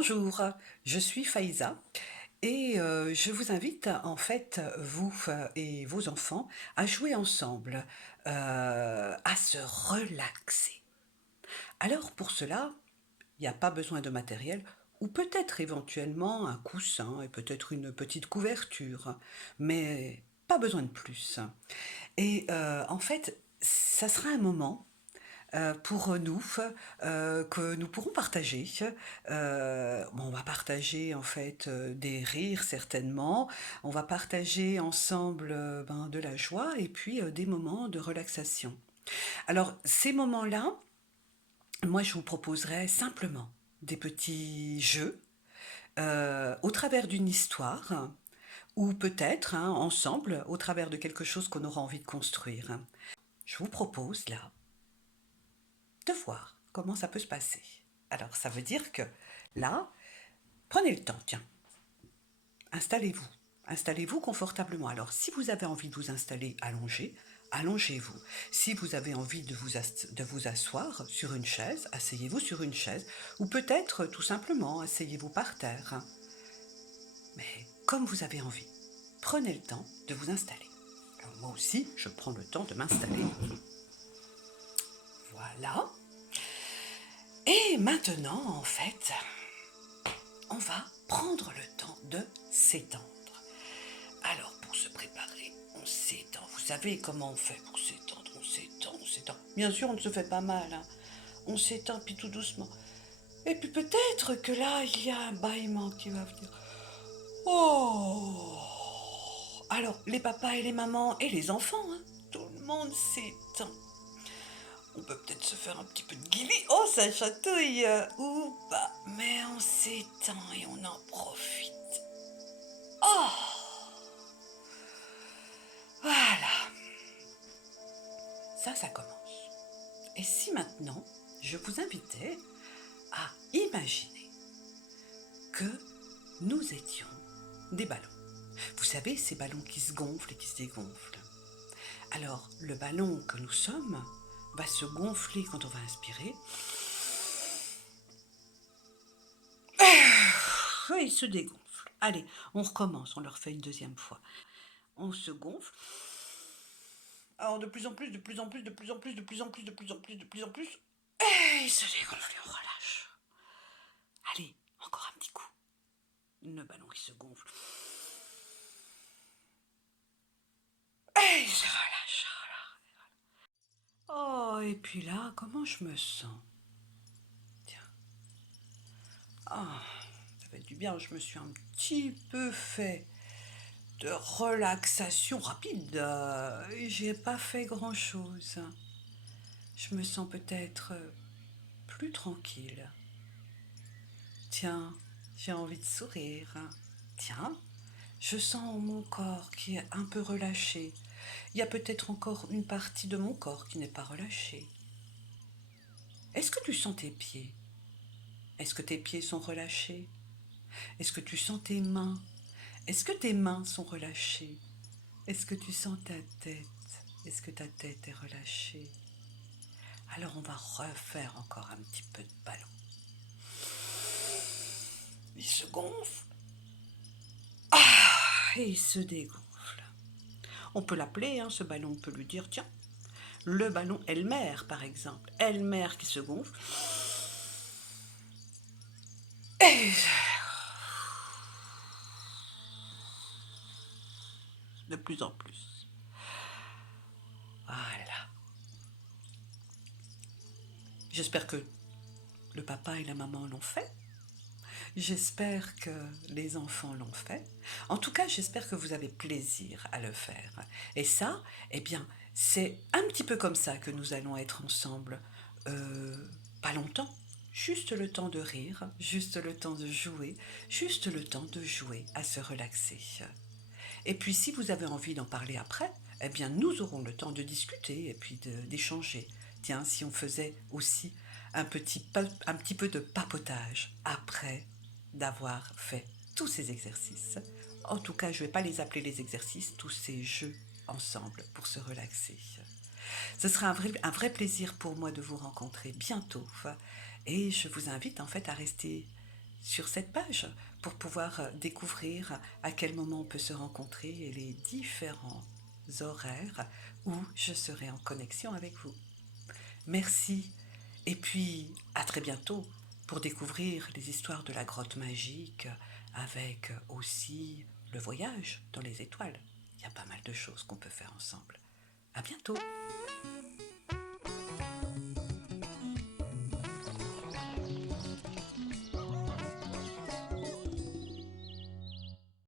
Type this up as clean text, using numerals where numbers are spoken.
Bonjour, je suis Faïza et je vous invite en fait, vous et vos enfants, à jouer ensemble, à se relaxer. Alors pour cela, il n'y a pas besoin de matériel ou peut-être éventuellement un coussin et peut-être une petite couverture, mais pas besoin de plus. Et en fait, ça sera un moment pour nous, que nous pourrons partager. Bon, on va partager en fait des rires certainement, on va partager ensemble de la joie et puis des moments de relaxation. Alors ces moments-là, moi je vous proposerais simplement des petits jeux au travers d'une histoire ou peut-être ensemble au travers de quelque chose qu'on aura envie de construire. Je vous propose là de voir comment ça peut se passer. Alors, ça veut dire que là, prenez le temps, tiens, installez-vous. Installez-vous confortablement. Alors, si vous avez envie de vous installer allongé, allongez-vous. Si vous avez envie de vous asseoir sur une chaise, asseyez-vous sur une chaise. Ou peut-être, tout simplement, asseyez-vous par terre. Mais comme vous avez envie, prenez le temps de vous installer. Alors, moi aussi, je prends le temps de m'installer. Voilà. Et maintenant, en fait, on va prendre le temps de s'étendre. Alors, pour se préparer, on s'étend. Vous savez comment on fait pour s'étendre? On s'étend, on s'étend. Bien sûr, on ne se fait pas mal, hein. On s'étend, puis tout doucement. Et puis peut-être que là, il y a un bâillement qui va venir. Oh! Alors, les papas et les mamans et les enfants, hein, tout le monde s'étend. On peut peut-être se faire un petit peu de guilly. Oh, ça chatouille ou pas. Mais on s'étend et on en profite. Oh! Voilà. Ça commence. Et si maintenant, je vous invitais à imaginer que nous étions des ballons. Vous savez, ces ballons qui se gonflent et qui se dégonflent. Alors, le ballon que nous sommes va se gonfler quand on va inspirer. Et il se dégonfle. Allez, on recommence, on le refait une deuxième fois. On se gonfle. Alors, de plus en plus, de plus en plus, de plus en plus, de plus en plus, de plus en plus, de plus en plus. Et il se dégonfle et on relâche. Allez, encore un petit coup. Le ballon qui se gonfle. Et il se relâche. Oh, et puis là, comment je me sens? Tiens. Ah, ça fait du bien, je me suis un petit peu fait de relaxation rapide. J'ai pas fait grand-chose. Je me sens peut-être plus tranquille. Tiens, j'ai envie de sourire. Tiens, je sens mon corps qui est un peu relâché. Il y a peut-être encore une partie de mon corps qui n'est pas relâchée. Est-ce que tu sens tes pieds? Est-ce que tes pieds sont relâchés? Est-ce que tu sens tes mains? Est-ce que tes mains sont relâchées? Est-ce que tu sens ta tête? Est-ce que ta tête est relâchée? Alors on va refaire encore un petit peu de ballon. Il se gonfle. Ah, et il se dégonfle. On peut l'appeler, ce ballon, on peut lui dire, tiens, le ballon Elmer, par exemple. Elmer qui se gonfle. Et de plus en plus. Voilà. J'espère que le papa et la maman l'ont fait. J'espère que les enfants l'ont fait. En tout cas, j'espère que vous avez plaisir à le faire. Et ça, eh bien, c'est un petit peu comme ça que nous allons être ensemble. Euh, Pas longtemps. Juste le temps de rire, juste le temps de jouer, juste le temps de jouer, à se relaxer. Et puis si vous avez envie d'en parler après, eh bien nous aurons le temps de discuter et puis d'échanger. Tiens, si on faisait aussi un petit peu de papotage après d'avoir fait tous ces exercices. En tout cas, je ne vais pas les appeler les exercices, tous ces jeux ensemble pour se relaxer. Ce sera un vrai plaisir pour moi de vous rencontrer bientôt et je vous invite en fait à rester sur cette page pour pouvoir découvrir à quel moment on peut se rencontrer et les différents horaires où je serai en connexion avec vous. Merci et puis à très bientôt pour découvrir les histoires de la grotte magique avec aussi le voyage dans les étoiles. Il y a pas mal de choses qu'on peut faire ensemble. À bientôt.